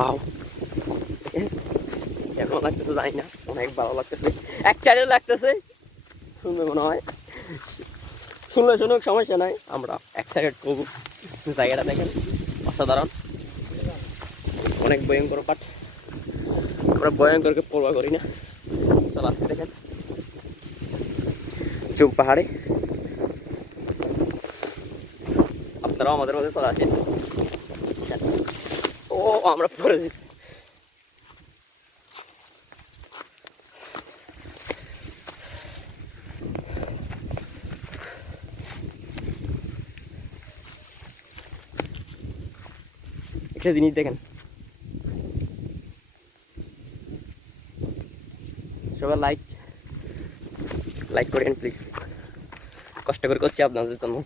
Wow, কেমন লাগতেছে জানি না, অনেক ভালো লাগতেছে, এক সাইডে লাগতেছে সুন্দর মনে হয়। শুনলে শুনুক, সমস্যা নাই, আমরা এক্সাইটেড করবো। জায়গাটা দেখেন অসাধারণ, অনেক ভয়ঙ্কর পাঠ, আমরা ভয়ঙ্করকে পরোয়া করি না। চল আসছি দেখেন জুম পাহাড়ে, আপনারাও আমাদের মধ্যে চলে আসেন। ও আমরা পরে দিচ্ছি, একটা জিনিস দেখেন, সবাই লাইক লাইক করেন প্লিজ, কষ্ট করে করছি আপনাদের জন্য।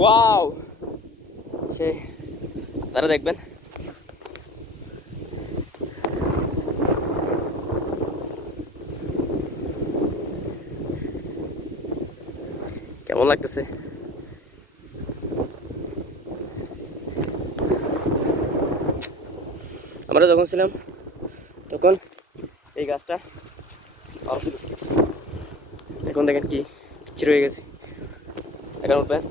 ওয়াও, সে তারা দেখবেন কেমন লাগতেছে। আমরা যখন ছিলাম তখন এই গাছটা এখন দেখেন কি পিচ্ছি রয়ে গেছে। এখন উঠবেন,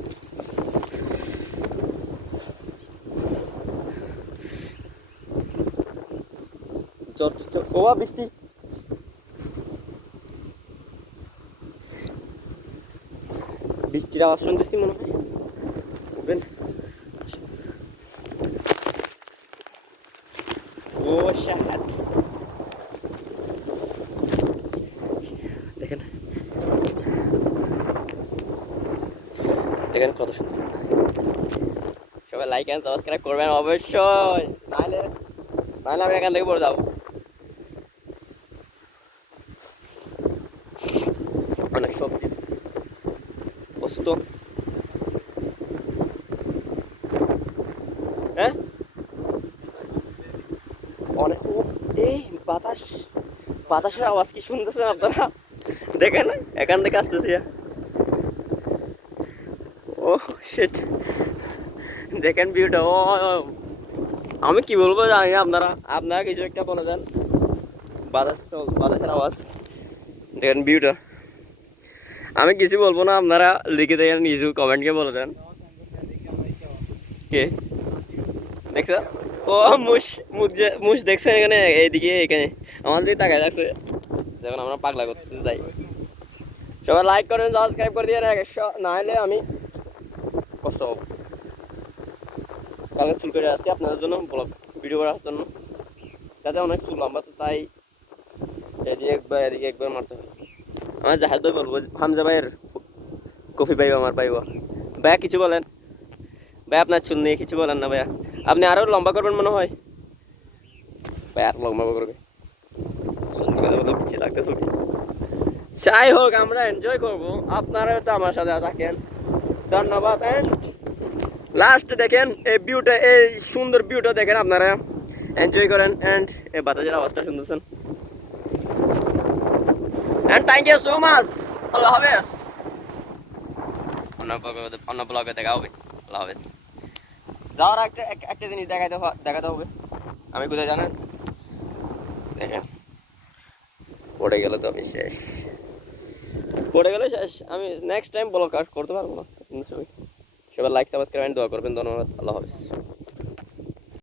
বৃষ্টি বৃষ্টির আওয়াজ শুনতেছি মনে হয়। উঠবেন, ও শাহাদ দেখেন, দেখেন কত সুন্দর। সবাই লাইক এন্ড সাবস্ক্রাইব করবেন অবশ্যই, নাহলে নাহলে আমি এখান থেকে পড়ে যাবো। অনেক সবজি পোস্ত, হ্যাঁ অনেক, এই বাতাস, বাতাসের আওয়াজ কি শুনতেছেন আপনারা? দেখেন এখান থেকে আসতেছি, ও শিট, দেখেন ভিউটা। ও আমি কি বলবো জানি না, আপনারা আপনারা কিছু একটা বলে দেন। বাতাস, বাতাসের আওয়াজ, দেখেন ভিউটা। আমি কিছু বলবো না, আপনারা লিখে দেখেন, কিছু কমেন্টকে বলে দেন। কে দেখছো? ও মুশ, মুশ দেখছে এখানে, এইদিকে এখানে আমার দিকে তাকায় যাচ্ছে, যখন আমরা পাগলা করতেছি। তাই সবাই লাইক করেন, সাবস্ক্রাইব করে দিয়ে, না হলে আমি কষ্ট হবো। কালকে চুল করে আসছি আপনাদের জন্য, ব্লগ ভিডিও করার জন্য, যাতে অনেক চুল লম্বা, তো তাই এদিকে একবার এদিকে একবার মারতে হবে। আমার জাহাজ ভাই বলবো, হামজা ভাইয়ের কফি পাইব, আমার পাইব। ভাইয়া কিছু বলেন, ভাই আপনার চুল নিয়ে কিছু বলেন না ভাইয়া, আপনি আরও লম্বা করবেন মনে হয়, ভাই আর লম্বা করবে। সত্যি কথা বলে পিছিয়ে লাগতেছে, যাই হোক আমরা এনজয় করবো, আপনারা তো আমার সাথে থাকেন। ধন্যবাদ। এন্ড লাস্ট দেখেন এই ভিউটা, এই সুন্দর ভিউটা দেখেন, আপনারা এনজয় করেন। এন্ড এই বাতাসের আওয়াজটা শুনতেছেন। And thank you so much, আল্লাহ হাফেজ। অন্য ব্লগে দেখা হবে, আল্লাহ হাফেজ। যাওয়ার একটা জিনিস দেখাতে হবে, আমি কোথায় জানেন, দেখেন পড়ে গেলে তো আমি শেষ, পড়ে গেলে শেষ, আমি নেক্সট টাইম ব্লগ করতে পারবো না। সবাই লাইক সাবস্ক্রাইব দোয়া করবেন, ধন্যবাদ, আল্লাহ হাফেজ।